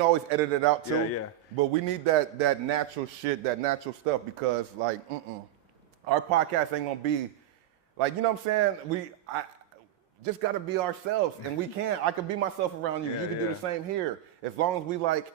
can always edit it out too. Yeah. But we need that natural shit, that natural stuff, because like, our podcast ain't gonna be like, you know what I'm saying? I just gotta be ourselves, and we can. I can be myself around you. You can do the same here, as long as we like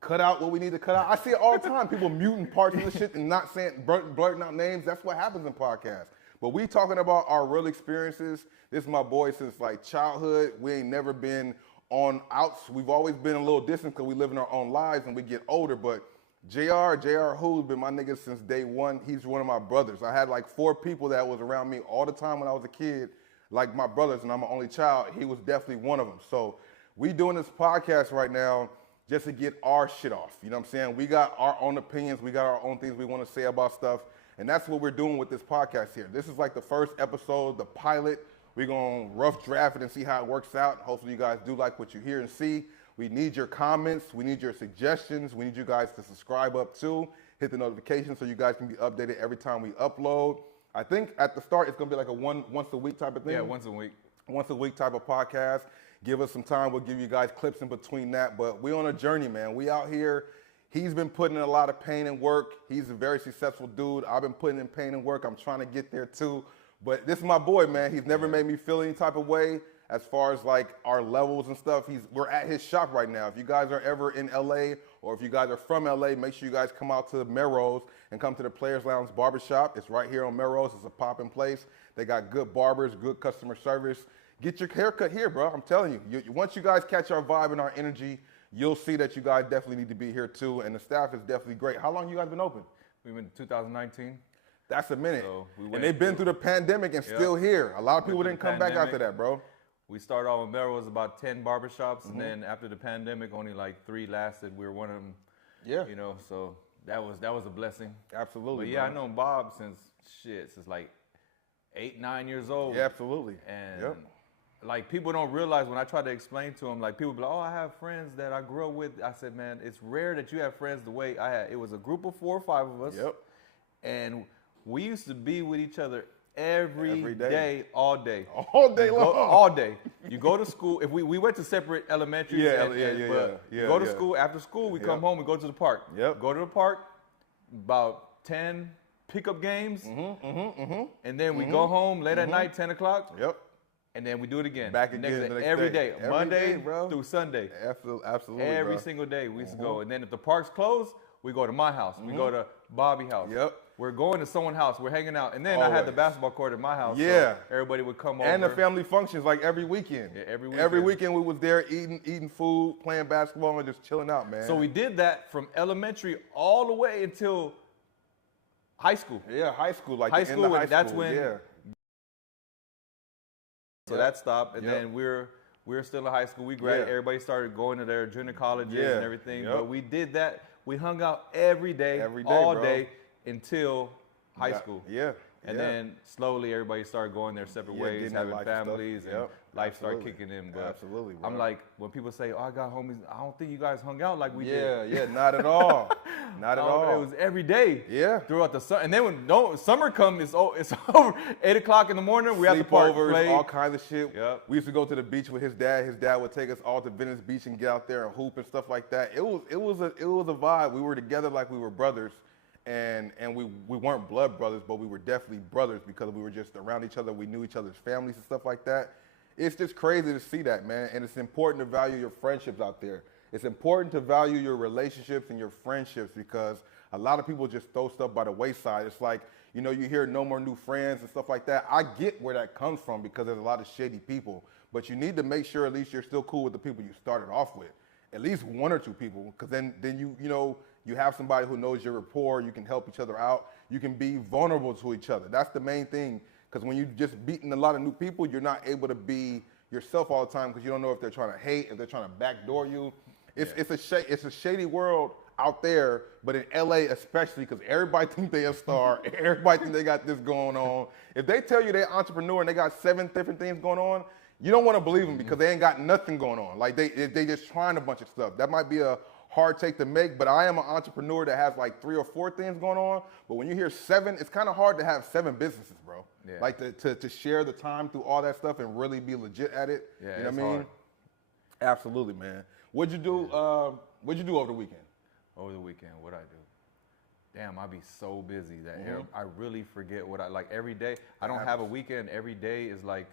cut out what we need to cut out. I see it all the time. People muting parts of the shit and not saying, blurting out names. That's what happens in podcasts. But we talking about our real experiences. This is my boy since like childhood. We ain't never been on outs. We've always been a little distant because we live in our own lives and we get older. But JayRWho has been my nigga since day one. He's one of my brothers. I had like 4 people that was around me all the time when I was a kid, like my brothers, and I'm an only child. He was definitely one of them. So we doing this podcast right now just to get our shit off. You know what I'm saying? We got our own opinions. We got our own things we want to say about stuff. And that's what we're doing with this podcast here. This is like the first episode, the pilot. We're going to rough draft it and see how it works out. Hopefully you guys do like what you hear and see. We need your comments. We need your suggestions. We need you guys to subscribe up too. Hit the notifications so you guys can be updated every time we upload. I think at the start it's going to be like a once a week type of thing. Yeah, once a week. Once a week type of podcast. Give us some time. We'll give you guys clips in between that. But we on a journey, man. We out here. He's been putting in a lot of pain and work. He's a very successful dude. I've been putting in pain and work. I'm trying to get there too. But this is my boy, man. He's never made me feel any type of way as far as like our levels and stuff. We're at his shop right now. If you guys are ever in LA or if you guys are from LA, make sure you guys come out to Melrose and come to the Players Lounge Barbershop. It's right here on Melrose. It's a poppin' place. They got good barbers, good customer service. Get your haircut here, bro. I'm telling you. Once you guys catch our vibe and our energy, you'll see that you guys definitely need to be here too. And the staff is definitely great. How long you guys been open? We've been 2019. That's a minute. So and they've been through the pandemic and still here. A lot of people didn't come back after that, bro. We started off with Melrose, about 10 barbershops, and then after the pandemic, only like 3 lasted. We were one of them. Yeah. You know, so that was a blessing. Absolutely. But yeah, I've known Bob since like 8, 9 years old. Yeah, absolutely. And like people don't realize when I try to explain to them, like people be like, oh, I have friends that I grew up with. I said, man, it's rare that you have friends the way I had. It was a group of 4 or 5 of us. Yep. And we used to be with each other every day, all day. All day long. All day. You go to school. If we went to separate elementaries. Yeah. Go to school. After school, we come home. We go to the park. Yep. Go to the park. About 10 pickup games. And then we go home late at night, 10 o'clock. Yep. And then we do it again. Back again next the next every day. day. Monday through Sunday. Absolutely. Every single day we used to go. And then if the park's closed, we go to my house. We go to Bobby's house. Yep. We're going to someone's house. We're hanging out. And then I had the basketball court at my house. Yeah. So everybody would come over. And the family functions like every weekend. Yeah, every weekend. Every weekend we was there eating food, playing basketball, and just chilling out, man. So we did that from elementary all the way until high school. Yeah, high school. Like high school, that's when. Yeah. So that stopped, and then we're still in high school. We graduated. Everybody started going to their junior colleges and everything. But we did that. We hung out every day all day until high school. Yeah. And then slowly everybody started going their separate ways, having families, and life started kicking in. But absolutely, bro. I'm like, when people say, oh, I got homies, I don't think you guys hung out like we did. Yeah, not at all. Not at all. It was every day. Yeah. Throughout the summer. And then when summer comes, it's over. 8 o'clock in the morning, we have to park, play. All kinds of shit. Yep. We used to go to the beach with his dad. His dad would take us all to Venice Beach and get out there and hoop and stuff like that. It was a vibe. We were together like we were brothers. And we weren't blood brothers, but we were definitely brothers because we were just around each other. We knew each other's families and stuff like that. It's just crazy to see that, man. And it's important to value your friendships out there. It's important to value your relationships and your friendships because a lot of people just throw stuff by the wayside. It's like, you know, you hear no more new friends and stuff like that. I get where that comes from because there's a lot of shady people. But you need to make sure at least you're still cool with the people you started off with. At least 1 or 2 people, because then you have somebody who knows your rapport. You can help each other out. You can be vulnerable to each other. That's the main thing. Because when you're just beating a lot of new people, you're not able to be yourself all the time because you don't know if they're trying to hate, if they're trying to backdoor you. It's a shady world out there, but in LA especially, because everybody thinks they a star. Everybody thinks they got this going on. If they tell you they're an entrepreneur and they got 7 different things going on, you don't want to believe them because they ain't got nothing going on. Like they just trying a bunch of stuff. That might be a hard take to make, but I am an entrepreneur that has like 3 or 4 things going on. But when you hear 7, it's kind of hard to have 7 businesses, bro. Yeah. Like to share the time through all that stuff and really be legit at it. Yeah, you know what I mean? Hard. Absolutely, man. What'd you do? What'd you do over the weekend? Over the weekend, what'd I do? Damn, I be so busy that I really forget what I like every day. I don't have a weekend. Every day is like,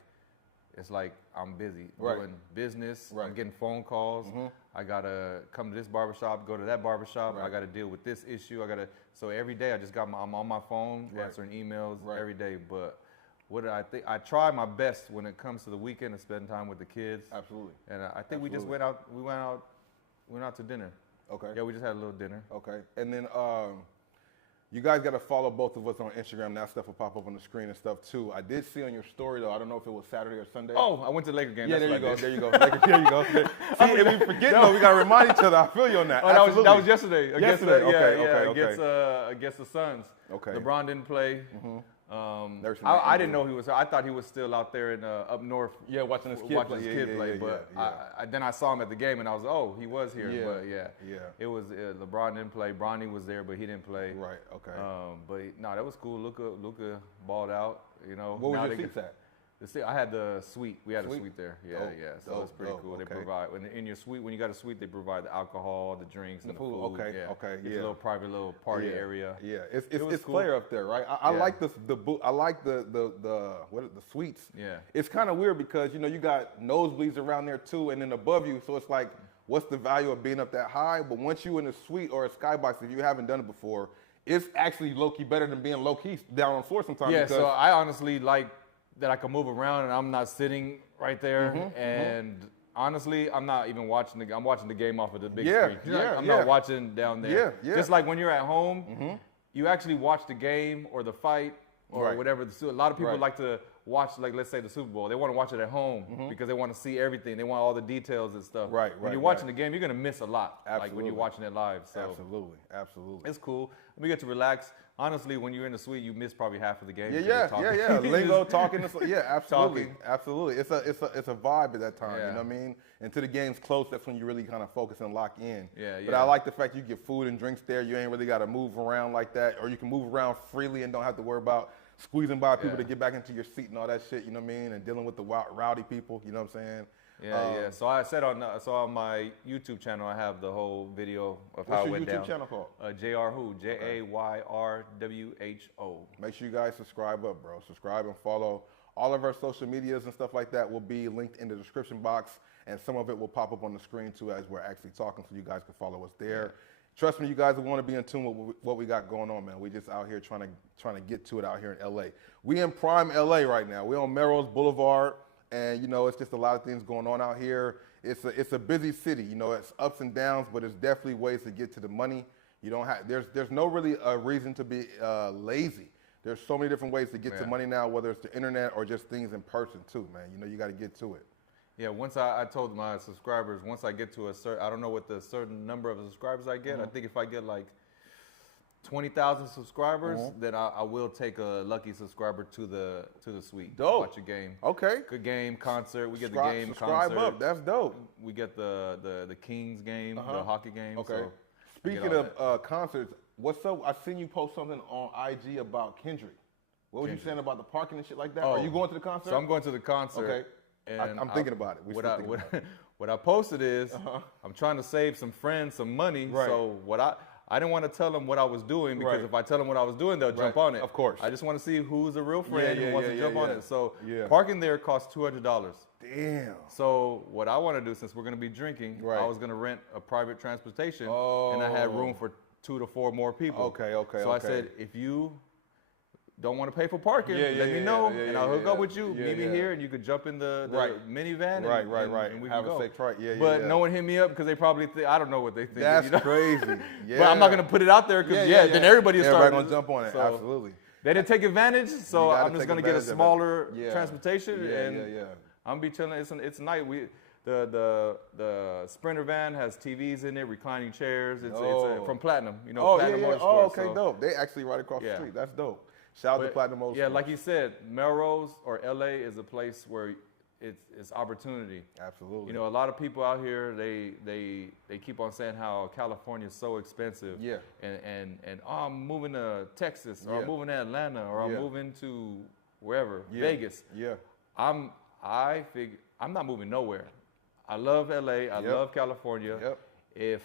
it's like I'm busy doing business. I'm getting phone calls. I gotta come to this barbershop, go to that barbershop. I gotta deal with this issue. So every day I'm on my phone answering emails every day. But what I think, I try my best when it comes to the weekend to spend time with the kids. Absolutely. And I think we just went out. We went out to dinner. Okay. Yeah, we just had a little dinner. Okay. And then you guys got to follow both of us on Instagram. That stuff will pop up on the screen and stuff too. I did see on your story though. I don't know if it was Saturday or Sunday. Oh, I went to the Laker game. Yeah, That's there you go. what I did. There you go. Lakers, there you go. See, if we forget, we got to remind each other. I feel you on that. Oh, that was yesterday. Yesterday. Okay. Against the Suns. Okay. LeBron didn't play. I didn't know he was. I thought he was still out there in up north. Yeah, watching his kid play. But then I saw him at the game, and I was, he was here. Yeah. But it was LeBron didn't play. Bronny was there, but he didn't play. Right. Okay. But no, that was cool. Luka balled out. You know. What was your seats at? I had the suite. We had a suite there. Yeah, dope, yeah. So it's pretty cool. Okay. They provide in your suite. When you got a suite, they provide the alcohol, the drinks, and the food. Okay. Yeah. Okay. It's a little private little party area. Yeah. It's cool. player up there, right? I like the I like the suites. Yeah. It's kind of weird because you got nosebleeds around there too, and then above you. So it's like, what's the value of being up that high? But once you in a suite or a skybox, if you haven't done it before, it's actually low key better than being low key down on the floor sometimes. Yeah. So I honestly like that I can move around and I'm not sitting right there. And honestly, I'm not even watching I'm watching the game off of the big screen. I'm not watching down there. Yeah. Just like when you're at home, you actually watch the game or the fight or whatever. A lot of people like to watch, like, let's say the Super Bowl. They want to watch it at home because they want to see everything. They want all the details and stuff. When you're watching the game, you're going to miss a lot. Like when you're watching it live. So Absolutely. it's cool. We get to relax. Honestly, when you're in the suite, you miss probably half of the game. Yeah. Lingo, talking. Absolutely. It's a vibe at that time. Yeah. You know what I mean? Until the game's close, that's when you really kind of focus and lock in. Yeah. But I like the fact you get food and drinks there. You ain't really got to move around like that, or you can move around freely and don't have to worry about squeezing by people to get back into your seat and all that shit. You know what I mean? And dealing with the rowdy people. You know what I'm saying? Yeah. So I said on my YouTube channel, I have the whole video of how it went down. What's your YouTube channel called? JayRWho, JayRWho. Make sure you guys subscribe up, bro. Subscribe and follow. All of our social medias and stuff like that will be linked in the description box, and some of it will pop up on the screen too as we're actually talking, so you guys can follow us there. Trust me, you guys will want to be in tune with what we got going on, man. We just out here trying to get to it out here in LA. We in prime LA right now. We on Melrose Boulevard. And, it's just a lot of things going on out here. It's a busy city. It's ups and downs, but there's definitely ways to get to the money. There's no really a reason to be lazy. There's so many different ways to get to money now, whether it's the internet or just things in person too, man. You got to get to it. Yeah, once I told my subscribers, once I get to a certain, I don't know what the certain number of subscribers I get. I think if I get like 20,000 subscribers, then I will take a lucky subscriber to the suite. Dope. Watch a game. Okay. Good game, concert. We get the game, subscribe concert. Up. That's dope. We get the Kings game, the hockey game. Okay. So speaking of concerts, what's up? I seen you post something on IG about Kendrick. What was you saying about the parking and shit like that? Are you going to the concert? So I'm going to the concert. Okay. And I'm thinking about it. What I posted is I'm trying to save some friends some money. Right. So I didn't want to tell them what I was doing because if I tell them what I was doing, they'll jump on it. Of course. I just want to see who's a real friend who wants to jump on it. So parking there costs $200. Damn. So what I want to do, since we're going to be drinking, I was going to rent a private transportation, and I had room for 2 to 4 more people. Okay. So I said, if you don't want to pay for parking, let me know, and I'll hook up with you. Meet me here, and you could jump in the minivan. And we have can go. A safe ride. But no one hit me up because they probably think, I don't know what they think. That's crazy. But I'm not going to put it out there because then everybody will start. Everybody's going to jump on it. Absolutely. They didn't take advantage, so I'm just going to get a smaller transportation. I'm be chilling. It's night. The Sprinter van has TVs in it, reclining chairs. It's from Platinum. Platinum Motorsports. Oh, okay, dope. They actually right across the street. That's dope. Shout out to Platinum Motorsports. Yeah, like you said, Melrose or LA is a place where it's opportunity. Absolutely. A lot of people out here, they keep on saying how California is so expensive. Yeah. And I'm moving to Texas, or I'm moving to Atlanta, or I'm moving to wherever, Vegas. Yeah. I'm not moving nowhere. I love LA. I love California. Yep. If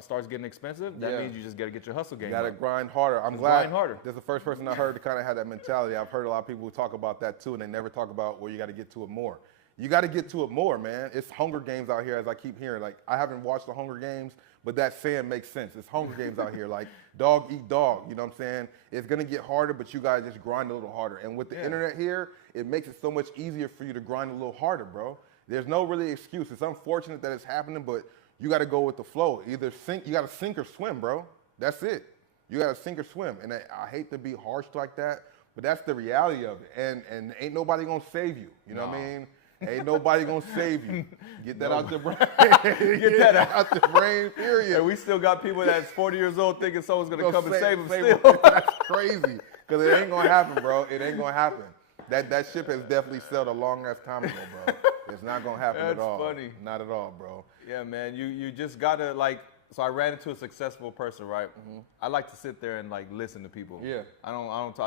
starts getting expensive, that means you just got to get your hustle game. You got to grind harder. I'm glad that's the first person I heard to kind of have that mentality. I've heard a lot of people talk about that too, and they never talk about where you got to get to it more. You got to get to it more, man. It's Hunger Games out here, as I keep hearing. Like, I haven't watched the Hunger Games, but that saying makes sense. It's Hunger Games out here, like dog eat dog. You know what I'm saying? It's gonna get harder, but you gotta just grind a little harder. And with the internet here, it makes it so much easier for you to grind a little harder, bro. There's no really excuse. It's unfortunate that it's happening, but you gotta go with the flow. You gotta sink or swim, bro. That's it. You gotta sink or swim. And I hate to be harsh like that, but that's the reality of it. And ain't nobody gonna save you. You know what I mean? Ain't nobody gonna save you. Get that out your brain. Get that out your brain, period. And we still got people that's 40 years old thinking someone's gonna come and save them still. That's crazy. Because it ain't gonna happen, bro. It ain't gonna happen. That ship has definitely sailed a long ass time ago, bro. It's not gonna happen at all. That's funny. Not at all, bro. Yeah, man. You just gotta like. So I ran into a successful person, right? I like to sit there and like listen to people. Yeah. I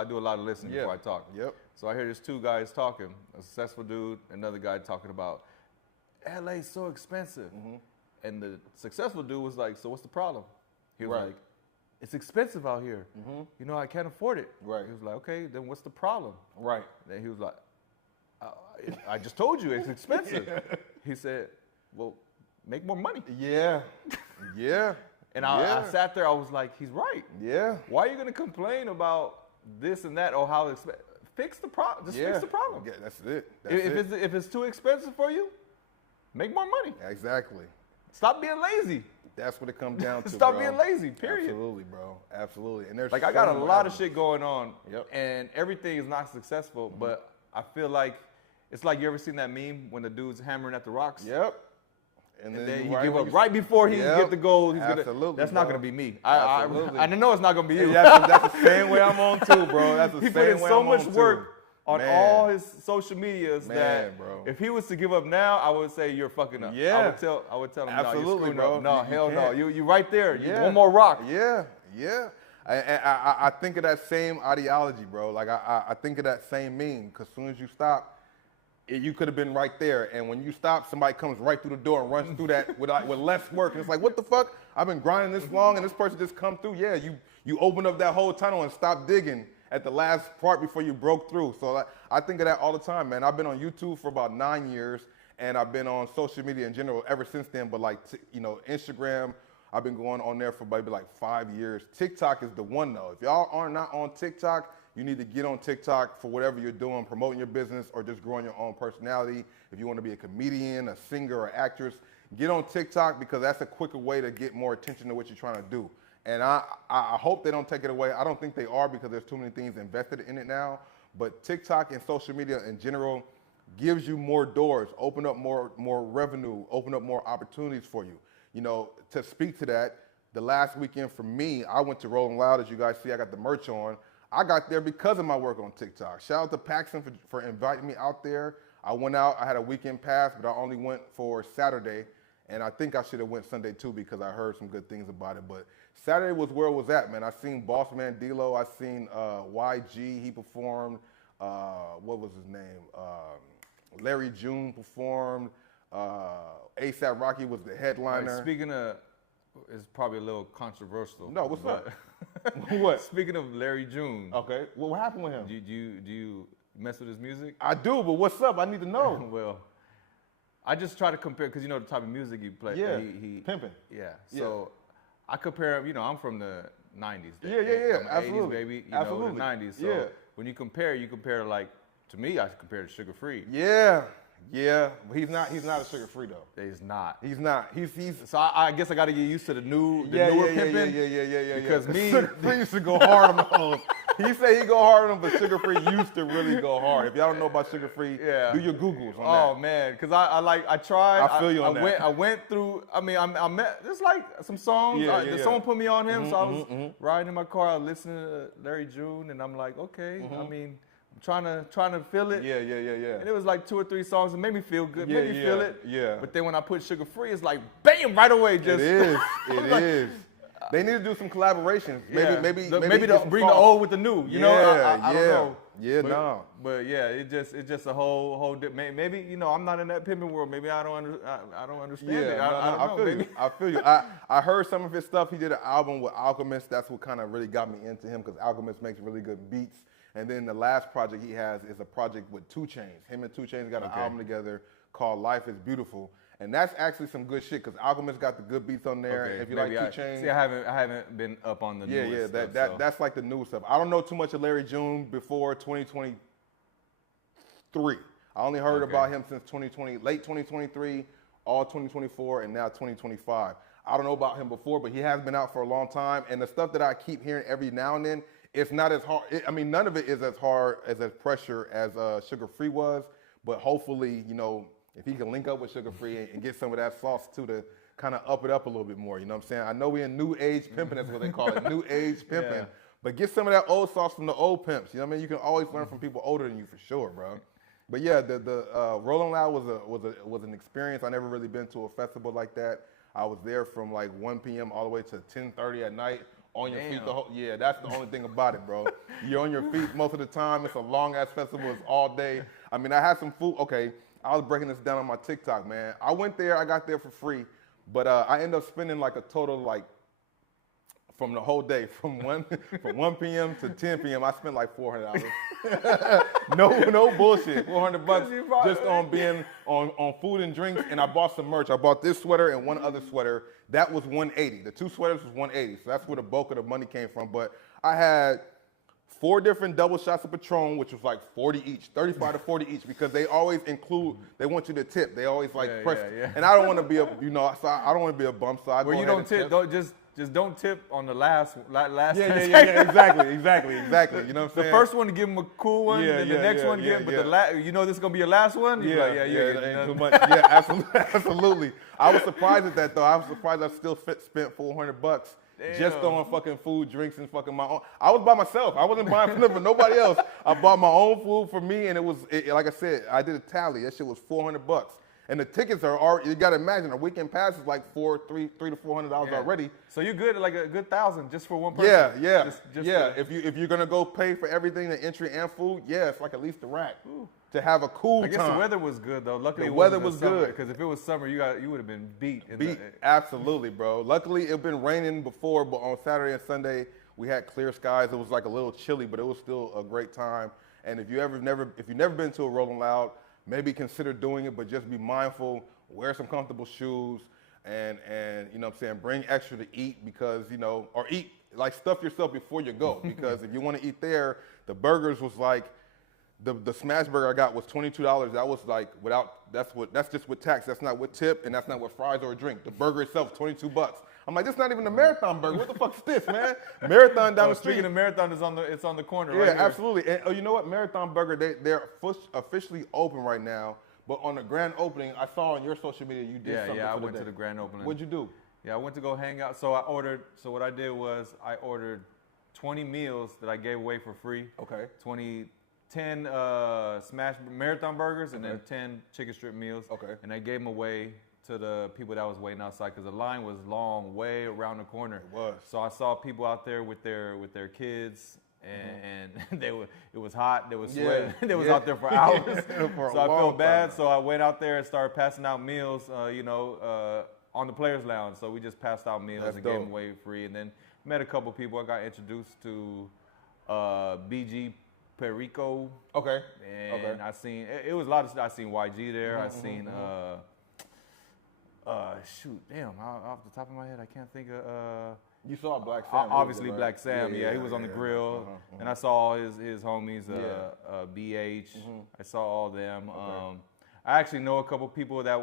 do a lot of listening before I talk. Yep. So I hear there's two guys talking, a successful dude, another guy talking about LA's so expensive. And the successful dude was like, so what's the problem? He was like, it's expensive out here. You know, I can't afford it. Right. He was like, okay, then what's the problem? Right. Then he was like, I just told you it's expensive. He said, well, make more money. Yeah. Yeah. And I sat there, I was like, he's right. Yeah. Why are you going to complain about this and that or how expensive? Fix the problem. Just fix the problem. Yeah, that's it. If it's too expensive for you, make more money. Exactly. Stop being lazy. That's what it comes down to. Stop being lazy, period. Absolutely, bro. Absolutely. And there's like I got a lot of shit going on, and everything is not successful, but I feel like it's like, you ever seen that meme when the dude's hammering at the rocks? Yep. And then he give up right before he get the goal. Absolutely. That's not going to be me. I know it's not going to be you. That's the same way I'm on too, bro. That's the he same way put in so much work on all his social medias that bro. If he was to give up now, I would say you're fucking up. Yeah. I would tell him, absolutely, no, bro. No, hell no. You right there. Yeah. One more rock. Yeah. Yeah. I think of that same ideology, bro. Like I think of that same meme, because as soon as you stop, you could have been right there, and when you stop, somebody comes right through the door and runs through that with less work, and it's like, what the fuck? I've been grinding this long, and this person just come through. Yeah, you opened up that whole tunnel and stopped digging at the last part before you broke through. So I think of that all the time, man. I've been on YouTube for about 9 years, and I've been on social media in general ever since then. But like, Instagram, I've been going on there for maybe like 5 years. TikTok is the one though. If y'all are not on TikTok, you need to get on TikTok for whatever you're doing, promoting your business or just growing your own personality. If you want to be a comedian, a singer, or actress, get on TikTok, because that's a quicker way to get more attention to what you're trying to do. And I hope they don't take it away. I don't think they are, because there's too many things invested in it now. But TikTok and social media in general gives you more doors, open up more revenue, open up more opportunities for you. You know, to speak to that, the last weekend for me, I went to Rolling Loud. As you guys see, I got the merch on. I got there because of my work on TikTok. Shout out to Paxton for inviting me out there. I went out, I had a weekend pass, but I only went for Saturday. And I think I should have went Sunday too, because I heard some good things about it. But Saturday was where it was at, man. I seen Boss Man D-Lo, I seen YG, he performed. What was his name? Larry June performed. A$AP Rocky was the headliner. Right, speaking of, it's probably a little controversial. No, what's up? What? Speaking of Larry June. Okay. Well, what happened with him? Do you mess with his music? I do, but what's up? I need to know. Well, I just try to compare, because you know the type of music he plays. Yeah, pimping. Yeah. So I compare him, I'm from the 90s. Yeah. Absolutely. 80s, baby. Absolutely. The 90s. So when you compare like, to me, I compare to Sugar Free. Yeah, but he's not a Sugar Free though. He's not. He's not. He's. So I guess I got to get used to the newer pimping. Yeah. Because Sugar Free used to go hard on those. He said he go hard on them, but Sugar Free used to really go hard. If y'all don't know about Sugar Free, do your Googles on that. Oh man, because I tried. I feel you on that. I went through. I mean, I met just like some songs. Someone put me on him, so I was riding in my car, I listening to Larry June, and I'm like, okay. I mean, I'm trying to feel it. Yeah. And it was like 2 or 3 songs that made me feel good, made me feel it. Yeah. But then when I put Sugar Free, it's like bam, right away. Just it is. They need to do some collaborations. Maybe bring the old with the new. You know, I don't know. Yeah, But yeah, it's just a whole. Maybe I'm not in that pimping world. Maybe I don't understand it. I feel you. I heard some of his stuff. He did an album with Alchemist. That's what kind of really got me into him because Alchemist makes really good beats. And then the last project he has is a project with 2 Chainz. Him and 2 Chainz got an album together called Life is Beautiful. And that's actually some good shit because Alchemist got the good beats on there. Okay. If you like 2 Chainz. See, I haven't been up on the newest stuff. That's like the new stuff. I don't know too much of Larry June before 2023. I only heard about him since 2020, late 2023, all 2024, and now 2025. I don't know about him before, but he has been out for a long time. And the stuff that I keep hearing every now and then, it's not as hard. None of it is as hard as pressure as Sugar Free was. But hopefully, if he can link up with Sugar Free and get some of that sauce too to kind of up it up a little bit more. You know what I'm saying? I know we in new age pimping. That's what they call it, new age pimping. Yeah. But get some of that old sauce from the old pimps. You know what I mean? You can always learn from people older than you for sure, bro. But yeah, the Rolling Loud was an experience. I never really been to a festival like that. I was there from like 1 p.m. all the way to 10:30 at night. On your feet that's the only thing about it, bro. You're on your feet most of the time. It's a long-ass festival. It's all day. I had some food. Okay, I was breaking this down on my TikTok, man. I went there. I got there for free. But I ended up spending like a total from the whole day, from 1 p.m. to 10 p.m. I spent like $400. no bullshit. $400 just on being on food and drinks, and I bought some merch. I bought this sweater and one other sweater. That was $180. The 2 sweaters was $180. So that's where the bulk of the money came from. But I had 4 different double shots of Patron, which was like 40 each, 35 to 40 each, because they always include. They want you to tip. They always press. Yeah. And I don't want to be so I don't want to be a bum. So I go ahead and tip. Just don't tip on the last. Yeah, exactly. You know what I'm saying? The first one to give them a cool one, and the next one to give them, but the last, this is gonna be your last one. Too much. Yeah, absolutely. I was surprised at that though. I was surprised I still spent $400 just on fucking food, drinks, and fucking my own. I was by myself. I wasn't buying for nobody else. I bought my own food for me, and it was like I said, I did a tally. That shit was $400. And the tickets are already, you gotta imagine, a weekend pass is like $300 to $400 already. So you're good at like a good $1,000 just for one person. Yeah. If you're gonna go pay for everything, the entry and food, it's like at least a rack to have a cool time. I guess the weather was good though. Luckily the weather was good. Because if it was summer, you would have been beat. Absolutely, bro. Luckily it had been raining before, but on Saturday and Sunday we had clear skies. It was like a little chilly, but it was still a great time. And if you've never been to a Rolling Loud, maybe consider doing it, but just be mindful, wear some comfortable shoes, and you know what I'm saying, bring extra to eat because, or eat, stuff yourself before you go. Because if you want to eat there, the burgers was like, the smash burger I got was $22. That was like that's just with tax. That's not with tip, and that's not with fries or a drink. The burger itself, $22. I'm like, this is not even a Marathon burger. What the fuck is this, man? Marathon down the street. Speaking of Marathon, it's on the corner, right? Yeah, here. Absolutely. And you know what? Marathon Burger, they're officially open right now. But on the grand opening, I saw on your social media you did something. Yeah, I went to the grand opening. What'd you do? Yeah, I went to go hang out. So what I did was I ordered 20 meals that I gave away for free. Okay. 10 smash Marathon burgers and then 10 chicken strip meals. Okay. And I gave them away to the people that was waiting outside because the line was long, way around the corner. It was. So I saw people out there with their kids, and it was hot. They was sweating. They was out there for hours. So I felt bad. So I went out there and started passing out meals. On the players' lounge. So we just passed out meals and gave them away free. And then met a couple people. I got introduced to BG Perico. Okay. And I seen it was a lot of stuff. I seen YG there. I seen off the top of my head, I can't think of. You saw Black Sam. Obviously, right? Black Sam. Yeah, he was on the grill, and I saw all his homies. BH. I saw all them. Okay. I actually know a couple people that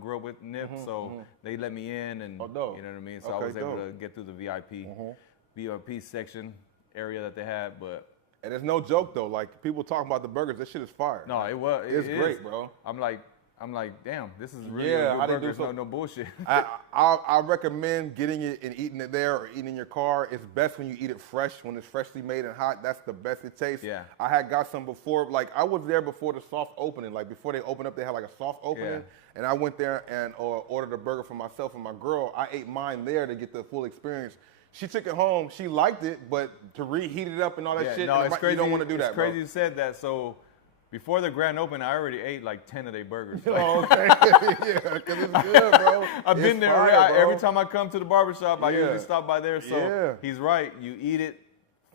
grew up with Nip, so they let me in, and you know what I mean. So I was able to get through the VIP section area that they had, but. And it's no joke though. Like people talking about the burgers, that shit is fire. No, it's great, bro. I'm like, I'm like, damn, this is really a good burger. It's no bullshit. I recommend getting it and eating it there or eating in your car. It's best when you eat it fresh, when it's freshly made and hot. That's the best it tastes. Yeah. I had got some before. Like, I was there before the soft opening. Like, before they opened up, they had like a soft opening. Yeah. And I went there and ordered a burger for myself and my girl. I ate mine there to get the full experience. She took it home. She liked it, but to reheat it up and all that shit, no, it's crazy. You don't want to do that, It's crazy you said that. So before the grand opening, I already ate like 10 of their burgers. Oh, okay. Yeah, because it's good, bro. I've been there. Fire, every time I come to the barbershop, I usually stop by there. So he's right. You eat it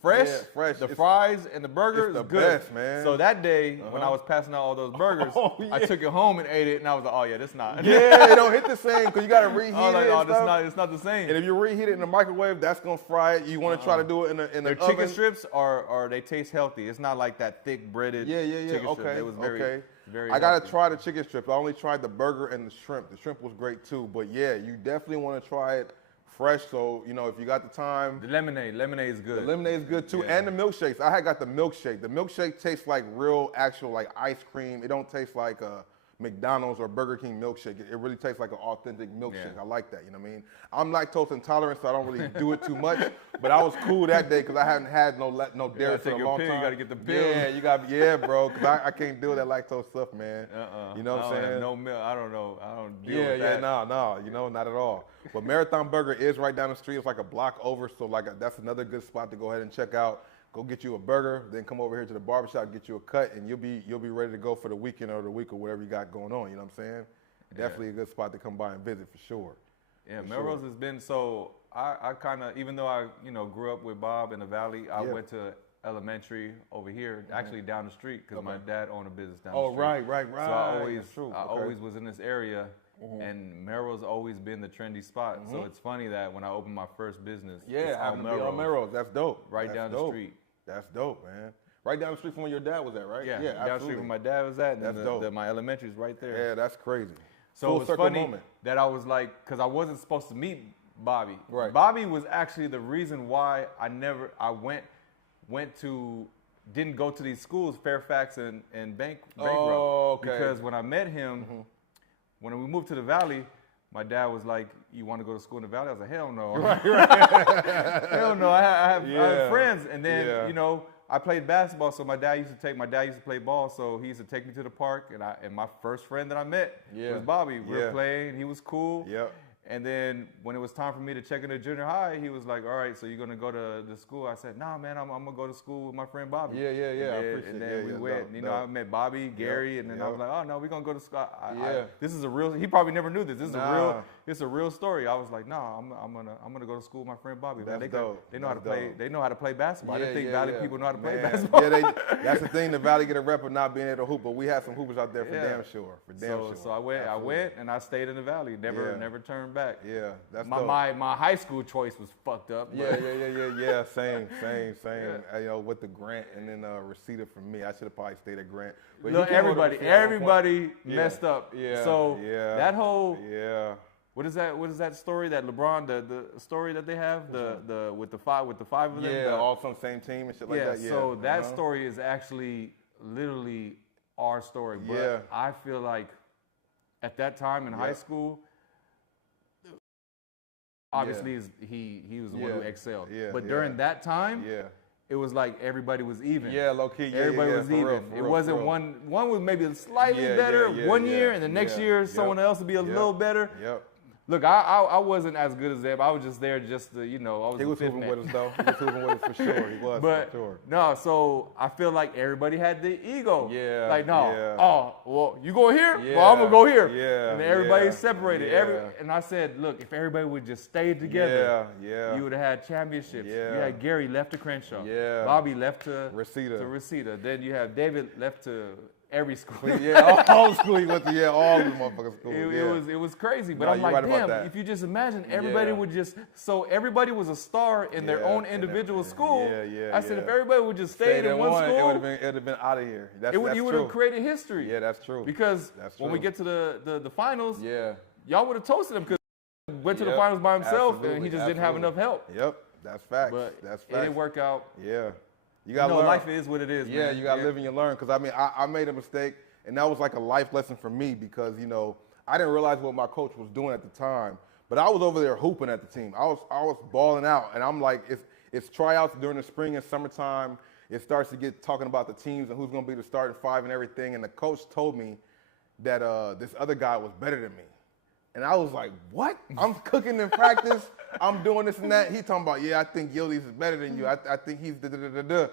fresh. Yeah, fresh. The fries and the burger is good. Best, man. So that day, when I was passing out all those burgers, I took it home and ate it, and I was like, oh, yeah, that's not. Yeah, it don't hit the same because you got to reheat it. Oh, it's not the same. And if you reheat it in the microwave, that's going to fry it. You want to try to do it in the Their oven. chicken strips they taste healthy. It's not like that thick breaded chicken strip. It was very I got to try the chicken strips. I only tried the burger and the shrimp. The shrimp was great too. But yeah, you definitely want to try it fresh. So, you know, if you got the time. The lemonade is good. The lemonade is good too. And the milkshakes. I had got the milkshake. The milkshake tastes like real, actual, like ice cream. It don't taste like a McDonald's or Burger King milkshake. It really tastes like an authentic milkshake. I like that, you know what I mean? I'm lactose intolerant, so I don't really do it too much. But I was cool that day because I hadn't had no dairy for a long time. You got to get the pill. Yeah, bro, because I can't deal with that lactose stuff, man. You know what I'm saying? No milk. I don't know. I don't deal with that. No, you know, not at all. But Marathon Burger is right down the street. It's like a block over, so that's another good spot to go ahead and check out. Go get you a burger, then come over here to the barbershop, get you a cut, and you'll be ready to go for the weekend or the week or whatever you got going on. You know what I'm saying? Definitely a good spot to come by and visit for sure. Yeah, Melrose has been so. I kind of, even though I grew up with Bob in the Valley, I went to elementary over here, actually down the street, because my dad owned a business down the street. Oh, right. So I always was in this area. And Melrose always been the trendy spot. So it's funny that when I opened my first business, it's on Melrose. That's dope. Right down the street. That's dope, man. Right down the street from where your dad was at, right? Yeah, down the street from my dad was at. That's dope. My elementary is right there. Yeah, that's crazy. So it was funny that I was like, because I wasn't supposed to meet Bobby. Right. Bobby was actually the reason why didn't go to these schools, Fairfax and Bankroll. Oh, okay. Because when I met him, when we moved to the Valley, my dad was like, "You want to go to school in the Valley?" I was like, "Hell no." Hell no. I have friends, and then I played basketball, so my dad used to play ball, so he used to take me to the park, and my first friend that I met was Bobby. We were playing, he was cool. Yep. And then when it was time for me to check into junior high, he was like, "All right, so you're gonna go to the school?" I said, "Nah, man, I'm gonna go to school with my friend Bobby." Yeah. And then we went. I met Bobby, Gary, and then I was like, "Oh no, we're gonna go to school." This is a real. He probably never knew this. This is a real. It's a real story. I was like, "No, I'm gonna go to school with my friend Bobby." Man, they know how to play. They know how to play basketball. I didn't think Valley people know how to play basketball. That's the thing. The Valley get a rep of not being able to hoop, but we had some hoopers out there for damn sure. So I went and I stayed in the Valley. Never turned back. Yeah. That's my high school choice was fucked up. Yeah. Same. With the Grant and then Reseda for me. I should have probably stayed at Grant. But look, everybody messed up. Yeah. So that whole What is that story that LeBron the story that they have with the five of them? Yeah, all from the same team and shit like that. Yeah. So that story is actually literally our story. But I feel like at that time in high school. Obviously, he was the one who excelled. But during that time, it was like everybody was even. Yeah, low key. Everybody was even. It wasn't one was maybe slightly better one year, and the next year someone else would be a little better. Yep. Look, I wasn't as good as them. I was just there just to, I was He was hooping with us, though. He was hooping with us for sure. He was, for sure. No, so I feel like everybody had the ego. Yeah. Like, well, you go here? Yeah. Well, I'm going to go here. Yeah. And everybody separated. And I said, look, if everybody would just stay together, you would have had championships. Yeah. You had Gary left to Crenshaw. Yeah. Bobby left to Reseda. Then you have David left to every school. All school he went to. All the motherfucking schools. It was crazy. But I'm like, damn, if you just imagine everybody would just, so everybody was a star in their own individual school. I said, if everybody would just stay in one school, it would have been out of here. You would have created history. Yeah, that's true. Because when we get to the finals, y'all would have toasted him because he went to the finals by himself and he just didn't have enough help. Yep, that's facts. But that's facts. It didn't work out. Yeah. You gotta learn. Life is what it is, man. You gotta live and you learn. Because I mean, I made a mistake, And that was like a life lesson for me because, you know, I didn't realize what my coach was doing at the time. But I was over there hooping at the team. I was balling out. And I'm like, it's tryouts during the spring and summertime. It starts to get talking about the teams and who's going to be the starting five and everything. And the coach told me that this other guy was better than me. And I was like, what? I'm cooking in practice. I'm doing this and that. He talking about, yeah, I think Yildiz is better than you. I think he's da-da-da-da-da.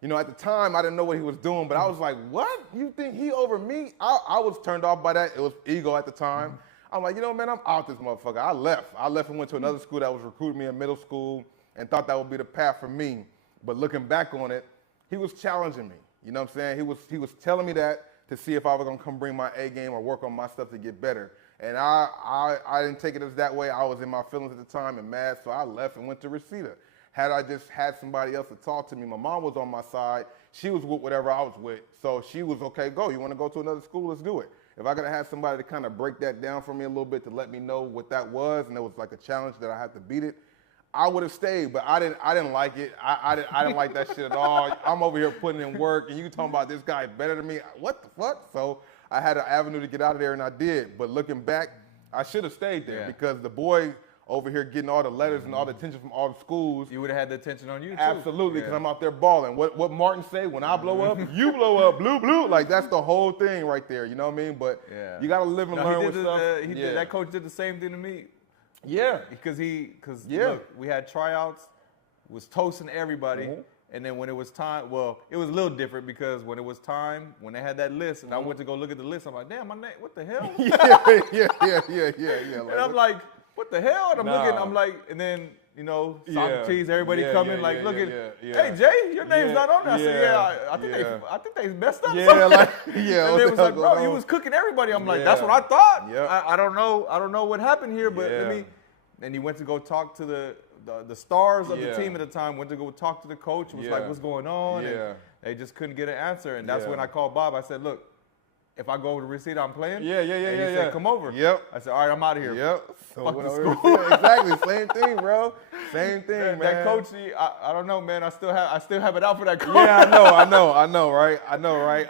You know, at the time, I didn't know what he was doing, but I was like, what? You think he over me? I was turned off by that. It was ego at the time. I'm like, you know, man, I'm out this motherfucker. I left and went to another school that was recruiting me in middle school and thought that would be the path for me. But looking back on it, he was challenging me. You know what I'm saying? He was telling me that to see if I was going to come bring my A game or work on my stuff to get better. And I didn't take it as that way. I was in my feelings at the time and mad, so I left and went to Reseda. Had I just had somebody else to talk to me, my mom was on my side. She was with whatever I was with. So she was, okay, go. You want to go to another school? Let's do it. If I could have had somebody to kind of break that down for me a little bit to let me know what that was, and it was like a challenge that I had to beat it, I would have stayed. But I didn't like it. I didn't like that shit at all. I'm over here putting in work, and you talking about this guy better than me. What the fuck? So I had an avenue to get out of there, and I did. But looking back, I should have stayed there because the boy over here getting all the letters and all the attention from all the schools. You would have had the attention on you, too. Absolutely, because I'm out there balling. What Martin say, when I blow up, you blow up, blue, blue. Like, that's the whole thing right there, you know what I mean? But you got to live and learn with stuff. That coach did the same thing to me. Yeah. Because look, we had tryouts, was toasting everybody. And then when it was time, well, it was a little different because when it was time, when they had that list, and I went to go look at the list, I'm like, damn, my name, what the hell? yeah. And I'm like, what the hell? And I'm looking, I'm like, and then, you know, Socrates, everybody coming, looking, hey, Jay, your name's not on there. I said, I think they messed up something. And they was like, bro, he was cooking everybody. I'm like, that's what I thought. I don't know what happened here, but let me. And he went to go talk to the stars of the team at the time, went to go talk to the coach, was like, what's going on? And they just couldn't get an answer. And that's when I called Bob. I said, look, if I go over to Reseda, I'm playing? And he said, come over. I said, all right, I'm out of here. So fuck the school. Exactly, same thing, bro. Same thing, man. That coach, I don't know, man. I still have it out for that coach. Yeah, I know, right?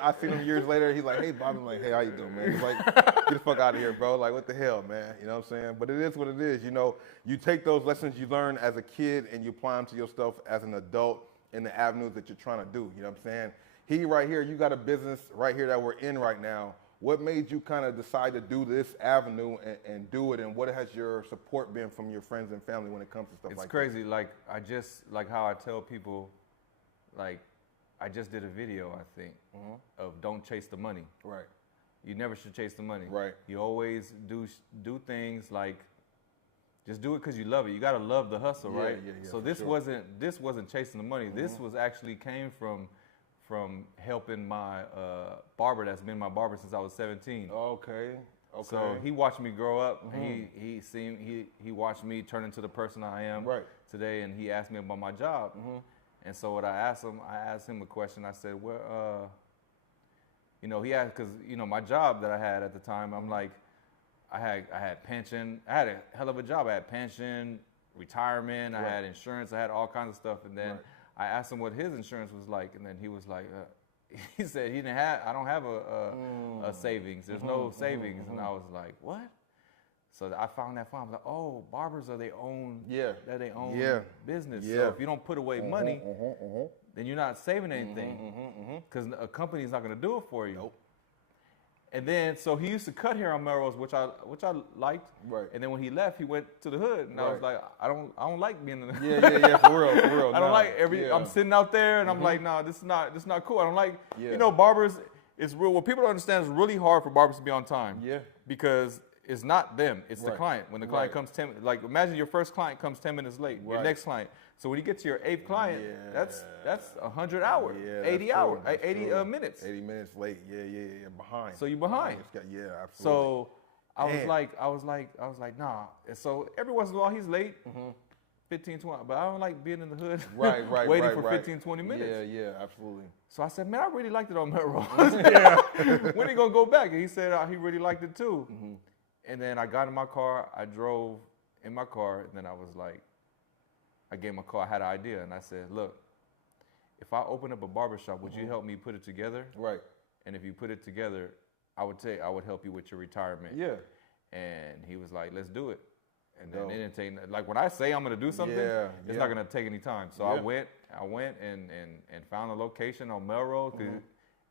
I seen him years later. He's like, hey, Bob. I'm like, hey, how you doing, man? He's like, get the fuck out of here, bro. Like, what the hell, man? You know what I'm saying? But it is what it is. You know, you take those lessons you learn as a kid and you apply them to yourself as an adult in the avenues that you're trying to do. You know what I'm saying? He right here, you got a business right here that we're in right now. What made you kind of decide to do this avenue and do it, and what has your support been from your friends and family when it comes to stuff like that? It's crazy. Like, like how I tell people, like, I just did a video, I think, of don't chase the money. Right. You never should chase the money. Right. You always do things like, just do it because you love it. You got to love the hustle, right? So this wasn't chasing the money. This was actually came from helping my barber that's been my barber since I was 17. Okay. So he watched me grow up. He watched me turn into the person I am today, and he asked me about my job. And so what I asked him a question. I said, well, you know, he asked, because, you know, my job that I had at the time, I'm like, I had pension. I had a hell of a job. I had pension, retirement. I had insurance. I had all kinds of stuff. And then I asked him what his insurance was like, and then he was like, he said I don't have a savings. There's no savings. And I was like, what? So I found that fun. I was like, oh, barbers are their own, they're their own business. So if you don't put away money, then you're not saving anything, because a company's not going to do it for you. Nope. And then, so he used to cut hair on Melrose, which I liked. Right. And then when he left, he went to the hood, and I was like, I don't like being in the hood. Yeah, for real. I don't like I'm sitting out there, and I'm like, nah, this is not cool. I don't like, you know, barbers. It's real. What people don't understand is really hard for barbers to be on time. Yeah. Because it's not them, it's the client. When the client comes like imagine your first client comes 10 minutes late. Your next client. So when you get to your 8th client, that's 100 hours, 80 hours, 80 minutes. 80 minutes late. Yeah, behind. So you're behind. Yeah, absolutely. So I was like, nah. And so every once in a while he's late, 15, 20, but I don't like being in the hood, waiting for 15, 20 minutes. Yeah, absolutely. So I said, man, I really liked it on Melrose. When he gonna go back? And he said he really liked it too. And then I got in my car, I drove in my car, and then I was like, I gave my car, I had an idea, and I said, look, if I open up a barbershop, would you help me put it together? Right. And if you put it together, I would help you with your retirement. Yeah. And he was like, let's do it. And then it didn't take, like when I say I'm gonna do something, it's not gonna take any time. So I went and found a location on Melrose,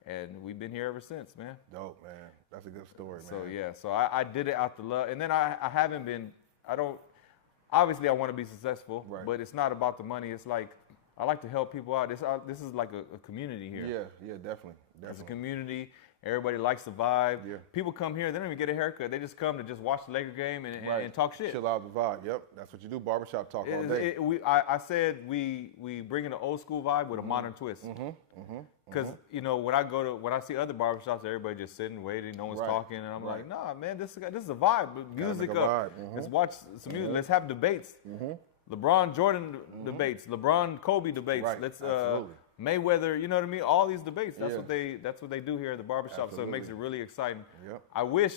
and we've been here ever since, man. Dope, man. That's a good story, man. So yeah, so I did it out the love, and then I haven't been. Obviously I want to be successful, but it's not about the money. It's like I like to help people out. This is like a community here. Yeah, definitely. It's a community. Everybody likes the vibe. Yeah. People come here, they don't even get a haircut. They just come to just watch the Laker game and talk shit. Chill out the vibe. Yep, that's what you do. Barbershop talk all day. I said we bring in an old school vibe with a modern twist. Because when I see other barbershops, everybody just sitting, waiting, no one's talking, and I'm like, nah, man, this is a vibe. Music up. Let's watch some music. Let's have debates. LeBron Jordan debates. LeBron Kobe debates. Let's Mayweather, you know what I mean? All these debates. That's what they do here at the barbershop. Absolutely. So it makes it really exciting. Yep. I wish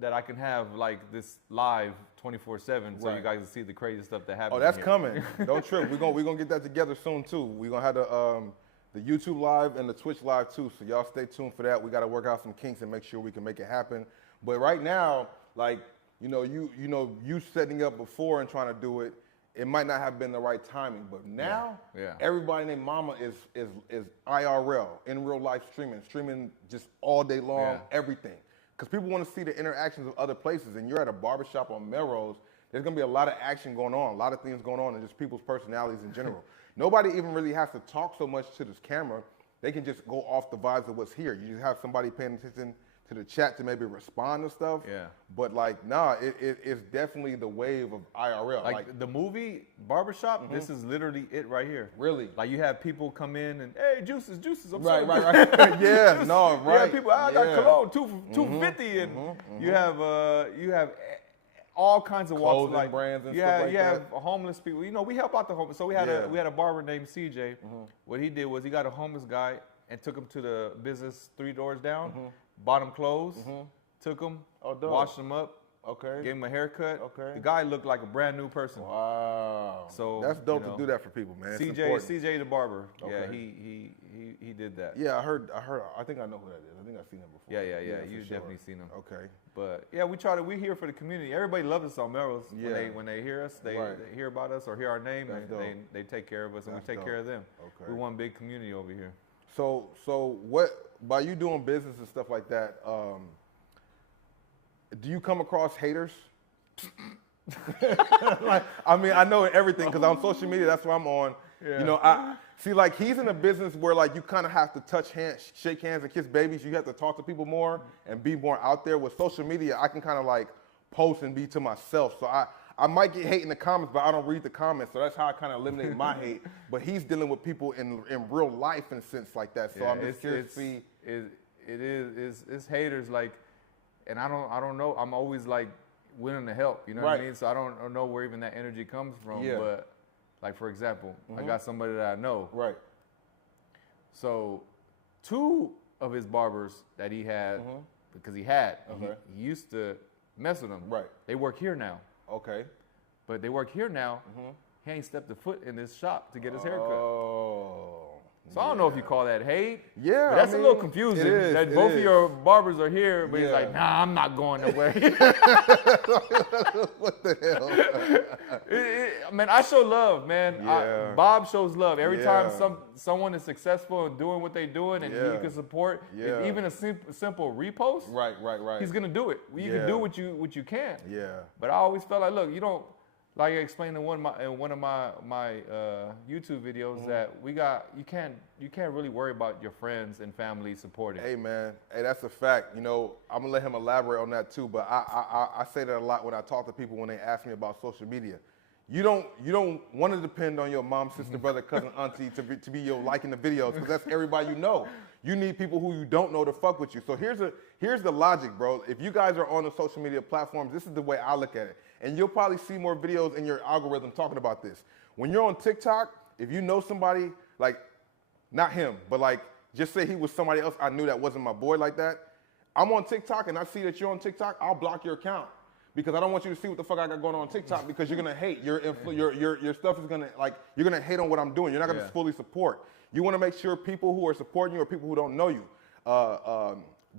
that I can have like this live 24/7 so you guys can see the crazy stuff that happens. Oh, that's coming. Don't trip. We're gonna get that together soon too. We're gonna have the YouTube live and the Twitch live too. So y'all stay tuned for that. We gotta work out some kinks and make sure we can make it happen. But right now, like, you setting up before and trying to do it, it might not have been the right timing, but now everybody named Mama is IRL, in real life streaming just all day long, everything. Because people want to see the interactions of other places, and you're at a barbershop on Melrose, there's going to be a lot of action going on, a lot of things going on, and just people's personalities in general. Nobody even really has to talk so much to this camera. They can just go off the vibes of what's here. You just have somebody paying attention to the chat to maybe respond to stuff. Yeah. But like, nah, it's definitely the wave of IRL. Like the movie Barbershop, this is literally it right here. Really? Like you have people come in and, hey, juices. I'm right. Yeah, no, right. You have people, I got cologne, $250, and you have all kinds of walks of life. Brands and stuff like that. You have homeless people. We help out the homeless. So we had a barber named CJ. What he did was he got a homeless guy and took him to the business 3 doors down. Bought him clothes, took him, washed him up, gave him a haircut. The guy looked like a brand new person. Wow. So that's dope to do that for people, man. CJ the barber. Yeah, he did that. Yeah, I heard. I think I know who that is. I think I've seen him before. Yeah. You've definitely seen him. Okay. But yeah, we're here for the community. Everybody loves us on Melrose. When they hear us, they hear about us or hear our name, and they take care of us, and we take care of them. Okay. We're one big community over here. So what, by you doing business and stuff like that, do you come across haters? I know everything because on social media, that's what I'm on. Yeah. I see, like, he's in a business where like you kind of have to touch hands, shake hands, and kiss babies. You have to talk to people more and be more out there. With social media, I can kind of like post and be to myself. So I might get hate in the comments, but I don't read the comments. So that's how I kind of eliminate my hate. But he's dealing with people in real life in a sense like that. So I'm just curious to see. It's haters, like, and I don't know. I'm always like willing to help. You know what I mean? So I don't know where even that energy comes from. Yeah. But like, for example, I got somebody that I know. Right. So 2 of his barbers that he had, because he used to mess with them. Right. They work here now. Okay. But they work here now. He ain't stepped a foot in this shop to get his haircut. Oh. So I don't know if you call that hate. Yeah. But that's a little confusing. It is, that both of your barbers are here, but he's like, nah, I'm not going nowhere. What the hell? Man, I show love, man. Yeah. Bob shows love. Every time someone is successful and doing what they're doing and you can support, even a simple repost, right. He's going to do it. You can do what you can. Yeah. But I always felt like, look, you don't, like I explained in one of my YouTube videos, that you can't really worry about your friends and family supporting. Hey man, that's a fact. I'm gonna let him elaborate on that too. But I say that a lot when I talk to people when they ask me about social media. You don't want to depend on your mom, sister, brother, cousin, auntie to be your liking the videos, because that's everybody you know. You need people who you don't know to fuck with you. So here's the logic, bro. If you guys are on the social media platforms, this is the way I look at it. And you'll probably see more videos in your algorithm talking about this. When you're on TikTok, if you know somebody, like, not him, but like, just say he was somebody else I knew that wasn't my boy like that. I'm on TikTok and I see that you're on TikTok, I'll block your account. Because I don't want you to see what the fuck I got going on TikTok, because you're gonna hate. Your stuff is gonna, like, you're gonna hate on what I'm doing. You're not gonna fully support. You wanna make sure people who are supporting you are people who don't know you.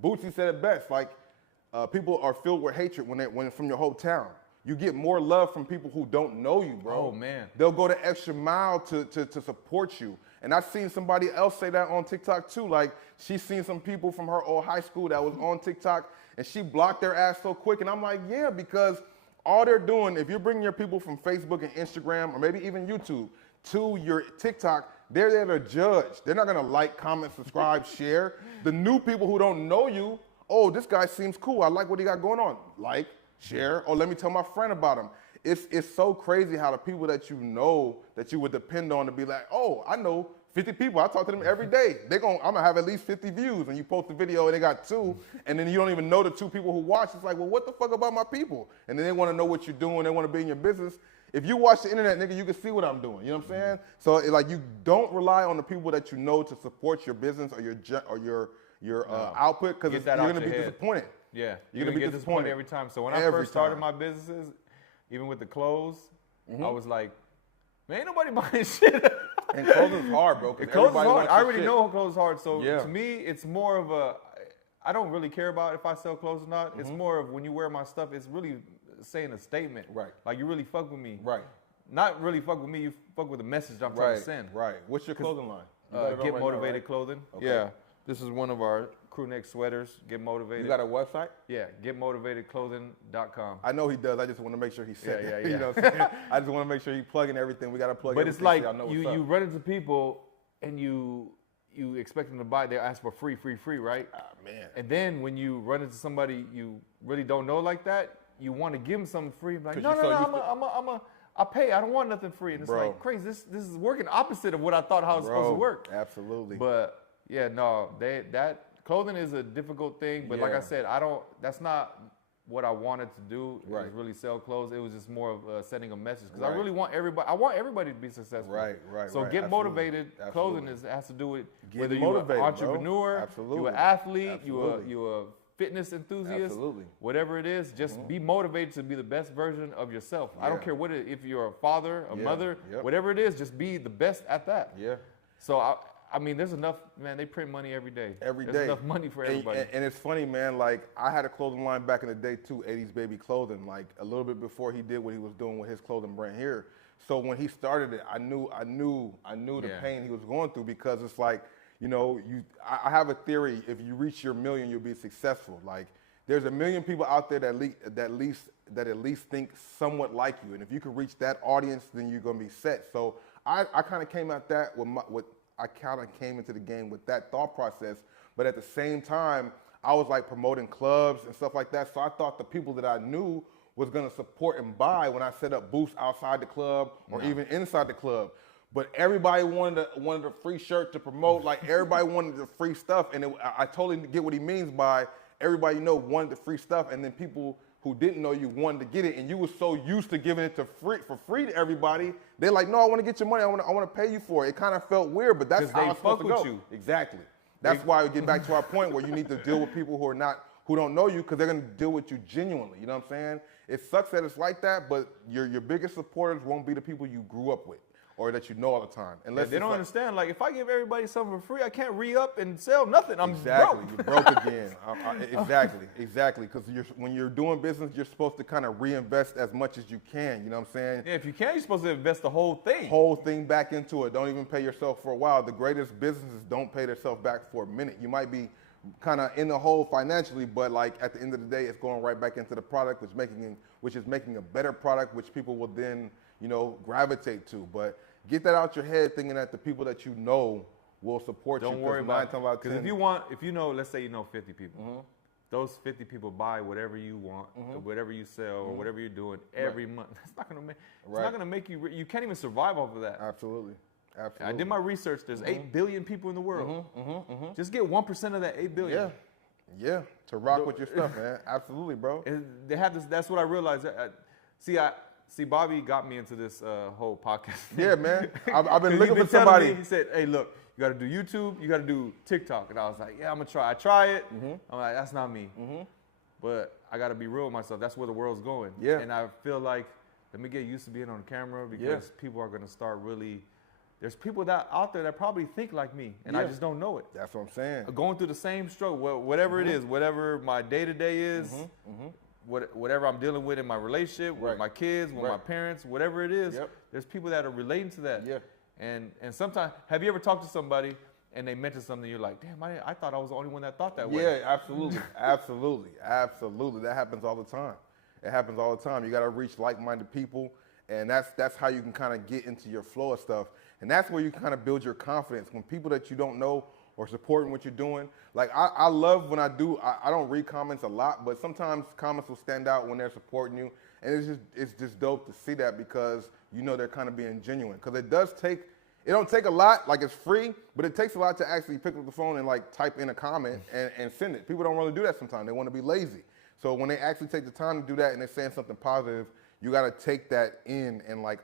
Bootsy said it best. Like, people are filled with hatred when from your hometown. You get more love from people who don't know you, bro. Oh, man. They'll go the extra mile to support you. And I've seen somebody else say that on TikTok too. Like, she's seen some people from her old high school that was on TikTok, and she blocked their ass so quick. And I'm like, yeah, because all they're doing, if you're bringing your people from Facebook and Instagram, or maybe even YouTube, to your TikTok, they're there to judge. They're not gonna like, comment, subscribe, share. The new people who don't know you, oh, this guy seems cool. I like what he got going on. Like, share, or let me tell my friend about him. It's so crazy how the people that you know that you would depend on to be like, oh, I know 50 people. I talk to them every day. I'm gonna have at least 50 views, and you post a video and they got 2, and then you don't even know the 2 people who watch. It's like, well, what the fuck about my people? And then they want to know what you're doing. They want to be in your business. If you watch the internet, nigga, you can see what I'm doing. You know what I'm saying? So like, you don't rely on the people that you know to support your business or your output, because you're gonna be disappointed. Yeah, you're gonna be disappointed every time. So when I first started my businesses, even with the clothes, I was like, man, ain't nobody buying shit. And clothes is hard, bro. Clothes is hard. I already know clothes is hard. So to me, it's more of a, I don't really care about if I sell clothes or not. It's more of when you wear my stuff, it's really saying a statement. Right. Like, you really fuck with me. Right. Not really fuck with me, you fuck with the message I'm trying to send. Right. What's your clothing line? Get Motivated Clothing. Okay. Yeah. This is one of our crew neck sweaters. Get Motivated. You got a website? Yeah, getmotivatedclothing.com. I know he does. I just want to make sure he said that. Yeah. You know what I'm saying? I just want to make sure he plugging everything. We got to plug everything. But it's like you run into people and you expect them to buy. They ask for free, right? Ah, man. And then when you run into somebody you really don't know like that, you want to give them something free. Like, no, I'll pay. I don't want nothing free. And it's like, crazy. This is working opposite of what I thought how it's supposed to work. Absolutely. But yeah, no, that clothing is a difficult thing. But like I said, that's not what I wanted to do. Right. Is really sell clothes. It was just more of sending a message, because I really want everybody. I want everybody to be successful. Right. So get motivated. Clothing has to do with whether you're an entrepreneur, you're an athlete, you're a fitness enthusiast, whatever it is, just be motivated to be the best version of yourself. I don't care if you're a father, a mother, whatever it is, just be the best at that. Yeah. So I mean, there's enough, man, they print money every day. There's enough money for everybody. And it's funny, man, like, I had a clothing line back in the day too, 80s Baby Clothing, like a little bit before he did what he was doing with his clothing brand here. So when he started it, I knew the pain he was going through, because it's like, you know, I have a theory, if you reach your million, you'll be successful. Like, there's 1 million people out there that at least think somewhat like you. And if you can reach that audience, then you're gonna be set. So I kind of came at that I kind of came into the game with that thought process, but at the same time, I was like promoting clubs and stuff like that. So I thought the people that I knew was gonna support and buy when I set up booths outside the club or even inside the club. But everybody wanted a free shirt to promote. Like, everybody wanted the free stuff, and I totally get what he means by everybody wanted the free stuff, and then people who didn't know you wanted to get it, and you were so used to giving it for free to everybody. They're like, no, I want to get your money. I want to pay you for it. It kind of felt weird, but that's how it's supposed to go. Exactly. That's why we get back to our point where you need to deal with people who don't know you, because they're gonna deal with you genuinely. You know what I'm saying? It sucks that it's like that, but your biggest supporters won't be the people you grew up with or that you know all the time. Unless they don't understand. Like, if I give everybody something for free, I can't re-up and sell nothing. I'm broke. You're broke again. Exactly. Because when you're doing business, you're supposed to kind of reinvest as much as you can. You know what I'm saying? Yeah, if you can, you're supposed to invest the whole thing. Whole thing back into it. Don't even pay yourself for a while. The greatest businesses don't pay themselves back for a minute. You might be kind of in the hole financially, but like at the end of the day, it's going right back into the product, which is making a better product, which people will then, gravitate to. But get that out your head, thinking that the people that you know will support you. Don't worry about it. Because if you know, let's say you know 50 people, those 50 people buy whatever you want, or whatever you sell, or whatever you're doing every month. It's not gonna make you. You can't even survive off of that. Absolutely. I did my research. There's 8 billion people in the world. Just get 1% of that 8 billion. Yeah. To rock with your stuff, man. Absolutely, bro. They have this. That's what I realized. See, Bobby got me into this whole podcast. Yeah, man. I've been looking for somebody. He said, "Hey, look, you got to do YouTube. You got to do TikTok." And I was like, "Yeah, I'm gonna try." I try it. I'm like, "That's not me." But I got to be real with myself. That's where the world's going. Yeah. And I feel like, let me get used to being on camera, because people are gonna start really. there's people that out there that probably think like me, and I just don't know it. That's what I'm saying. Going through the same struggle, whatever it is, whatever my day-to-day is, whatever I'm dealing with in my relationship, with my kids, with my parents, whatever it is, there's people that are relating to that. Yeah. And sometimes, have you ever talked to somebody and they mention something, you're like, damn, I thought I was the only one that thought that way. Yeah, absolutely, absolutely. That happens all the time. It happens all the time. You got to reach like-minded people, and that's how you can kind of get into your flow of stuff. And that's where you kind of build your confidence. When people that you don't know are supporting what you're doing. Like, I love when I don't read comments a lot, but sometimes comments will stand out when they're supporting you. And it's just dope to see that, because you know they're kind of being genuine. Because it don't take a lot, like it's free, but it takes a lot to actually pick up the phone and like type in a comment and send it. People don't really do that sometimes. They want to be lazy. So when they actually take the time to do that and they're saying something positive, you got to take that in and like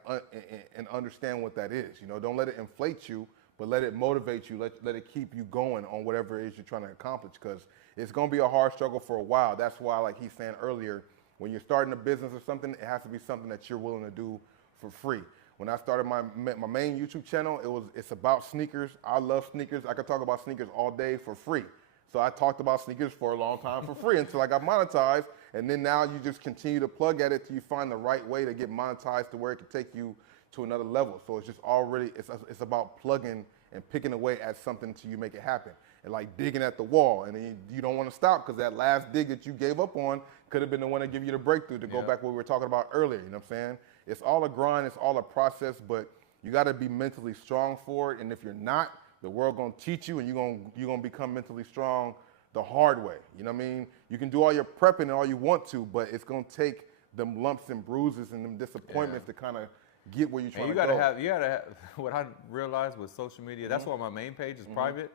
and understand what that is. You know, don't let it inflate you, but let it motivate you. Let it keep you going on whatever it is you're trying to accomplish, because it's going to be a hard struggle for a while. That's why, like he's saying earlier, when you're starting a business or something, it has to be something that you're willing to do for free. When I started my main YouTube channel, it's about sneakers. I love sneakers. I could talk about sneakers all day for free. So I talked about sneakers for a long time for free until I got monetized. And then now you just continue to plug at it till you find the right way to get monetized to where it can take you to another level. So it's just already, it's about plugging and picking away at something till you make it happen. And like digging at the wall. And then you don't want to stop, because that last dig that you gave up on could have been the one to give you the breakthrough, to go back what we were talking about earlier. You know what I'm saying? It's all a grind, it's all a process, but you got to be mentally strong for it. And if you're not, the world gonna teach you, and you're gonna become mentally strong the hard way. You know what I mean? You can do all your prepping and all you want to, but it's gonna take them lumps and bruises and them disappointments to kind of get where you're trying to go. You gotta have, what I realized with social media, that's why my main page is private.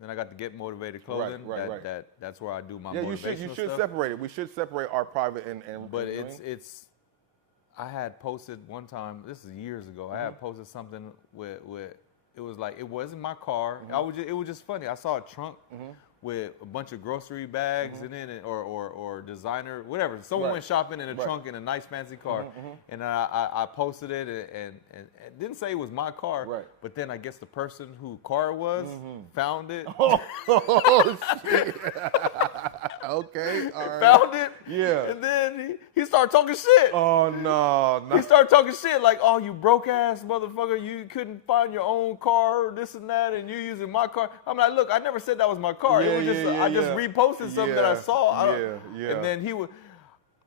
Then I got the Get Motivated clothing. That's where I do my motivational stuff. You should separate it. We should separate our private and but it's I had posted one time, this is years ago, I had posted something with it was like, it wasn't my car. It was just funny. I saw a trunk with a bunch of grocery bags in it, or designer, whatever. Someone went shopping in a trunk in a nice fancy car, and I posted it and it didn't say it was my car, but then I guess the person whose car it was found it. Oh shit. Okay, all right. Found it. Yeah. And then he started talking shit. Oh no. He started talking shit like, oh, you broke ass motherfucker, you couldn't find your own car, this and that, and you using my car. I'm like, look, I never said that was my car. It was just I just reposted something that I saw. And then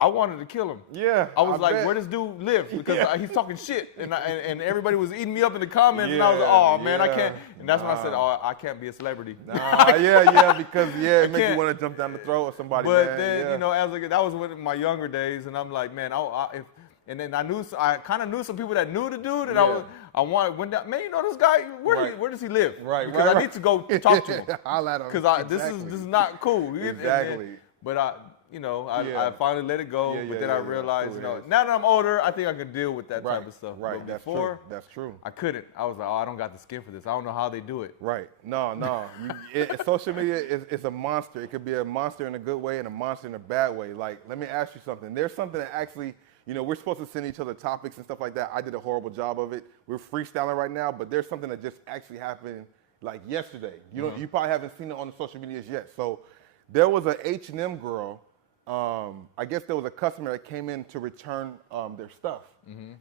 I wanted to kill him. Yeah. I was like, where does dude live? Because he's talking shit, and everybody was eating me up in the comments, and I was like, oh man, I can't. And that's when I said, oh, I can't be a celebrity. Because it makes you want to jump down the throat of somebody. But then you know, that was one of my younger days, and I'm like, man, and then I kind of knew some people that knew the dude, and went down, man, you know this guy, where does he live? Because I need to go talk to him. Because this is not cool. Exactly. But I finally let it go. But then I realized, now that I'm older, I think I can deal with that type of stuff. Right. But That's before, true. That's true. I couldn't. I was like, I don't got the skin for this. I don't know how they do it. Right. No. Social media is a monster. It could be a monster in a good way and a monster in a bad way. Like, let me ask you something. There's something that actually, we're supposed to send each other topics and stuff like that. I did a horrible job of it. We're freestyling right now, but there's something that just actually happened like yesterday. You probably haven't seen it on the social medias yet. So there was an H&M girl. I guess there was a customer that came in to return their stuff.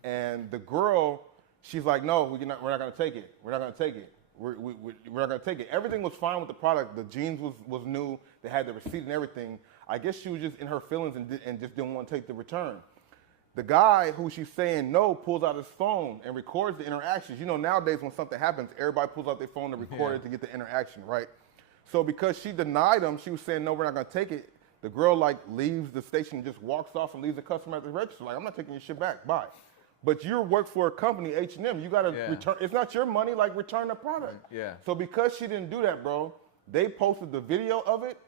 And the girl, she's like, no, we're not going to take it. We're not going to take it. We're not going to take it. Everything was fine with the product. The jeans was new. They had the receipt and everything. I guess she was just in her feelings and just didn't want to take the return. The guy who she's saying no pulls out his phone and records the interactions. Nowadays when something happens, everybody pulls out their phone to record it to get the interaction, right? So because she denied him, she was saying, no, we're not going to take it. The girl leaves the station and just walks off and leaves the customer at the register. Like, I'm not taking your shit back, bye. But you work for a company, H&M, you got to return. It's not your money, return the product. Yeah. So because she didn't do that, bro, they posted the video of it,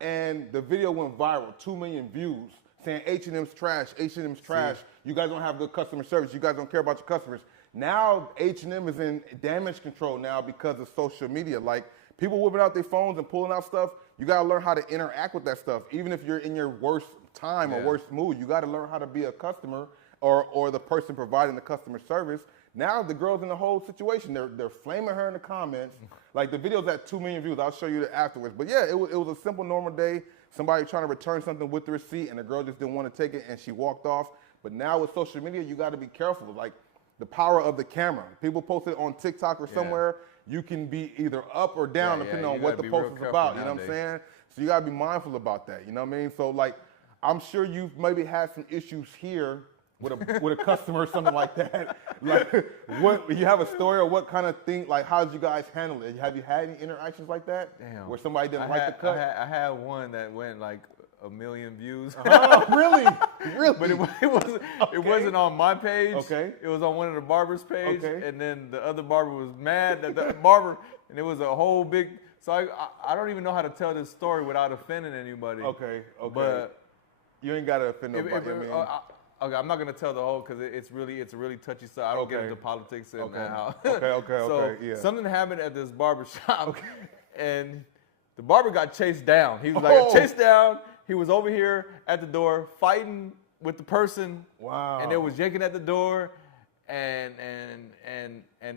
and the video went viral, 2 million views, saying H&M's trash, H&M's trash. You guys don't have good customer service. You guys don't care about your customers. Now H&M is in damage control now because of social media. Like, people whipping out their phones and pulling out stuff. You got to learn how to interact with that stuff. Even if you're in your worst time or worst mood, you got to learn how to be a customer or the person providing the customer service. Now the girl's in the whole situation. They're flaming her in the comments. Like the video's at 2 million views. I'll show you that afterwards. But yeah, it was a simple normal day. Somebody trying to return something with the receipt, and the girl just didn't want to take it, and she walked off. But now with social media, you got to be careful. Like the power of the camera. People post it on TikTok or somewhere. You can be either up or down depending on what the post is about. You know what I'm saying? So you got to be mindful about that. You know what I mean? So like, I'm sure you've maybe had some issues here with a customer or something like that. Like, what you have a story or what kind of thing? Like, how did you guys handle it? Have you had any interactions like that? Damn. Where somebody didn't like the cut? I had one that went like 1 million views. Oh, really? Really? But it wasn't on my page. Okay. It was on one of the barber's page. Okay. And then the other barber was mad that the barber, and it was a whole big. So I don't even know how to tell this story without offending anybody. Okay. Okay. But you ain't gotta offend nobody. Okay, I'm not gonna tell the whole because it's a really touchy stuff. I don't get into politics and how. Okay. Something happened at this barber shop, and the barber got chased down. He was like chased down. He was over here at the door fighting with the person. Wow. And they was yanking at the door, and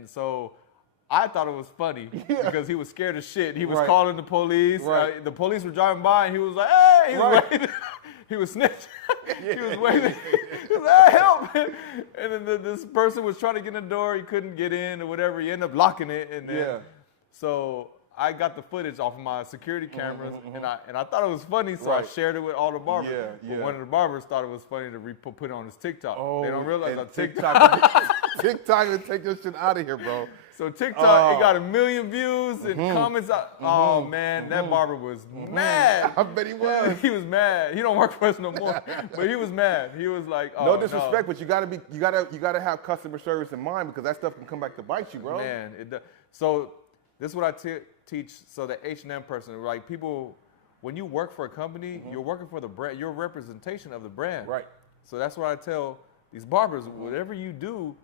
so I thought it was funny because he was scared as shit. He was calling the police. Right. The police were driving by, and he was like, "Hey!" He was waiting. He was snitching. He was waiting. He was like, "Hey, help!" And then this person was trying to get in the door. He couldn't get in or whatever. He ended up locking it, and then so I got the footage off of my security cameras, and I thought it was funny, so I shared it with all the barbers. But one of the barbers thought it was funny to put it on his TikTok. Oh, they don't realize that TikTok will take this shit out of here, bro. So TikTok, it got 1 million views and comments. Oh man, that barber was mad. I bet he was. He was mad. He don't work for us no more, but he was mad. He was like, "Oh, no disrespect, but you gotta have customer service in mind because that stuff can come back to bite you, bro." Man, it does. So this is what I teach. So the H&M person, like people, when you work for a company, you're working for the brand. You're a representation of the brand. Right. So that's what I tell these barbers. Whatever you do,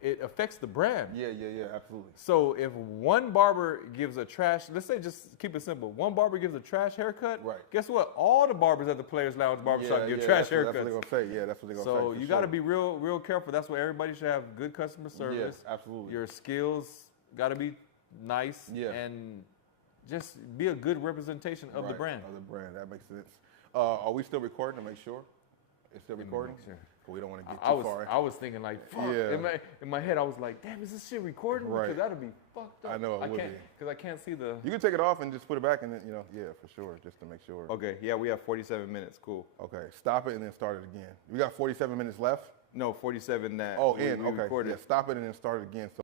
it affects the brand. Yeah, absolutely. So if one barber gives a trash, let's say just keep it simple. One barber gives a trash haircut. Right. Guess what? All the barbers at the Players Lounge barbershop give trash haircuts. That's what they're gonna say. Yeah, that's what they're gonna say. So you got to be real careful. That's why everybody should have good customer service. Yes, absolutely. Your skills got to be nice and just be a good representation of the brand. Of the brand. That makes sense. Are we still recording to make sure? It's still recording? Sure. We don't want to get too far. I was thinking like, fuck. In my head, I was like, damn, is this shit recording? Right. Because that'd be fucked up. I know it would be. Because I can't see the... You can take it off and just put it back and then, for sure, just to make sure. Okay, yeah, we have 47 minutes. Cool. Okay, stop it and then start it again. We got 47 minutes left? No, 47 that we recorded. Yeah, stop it and then start it again. So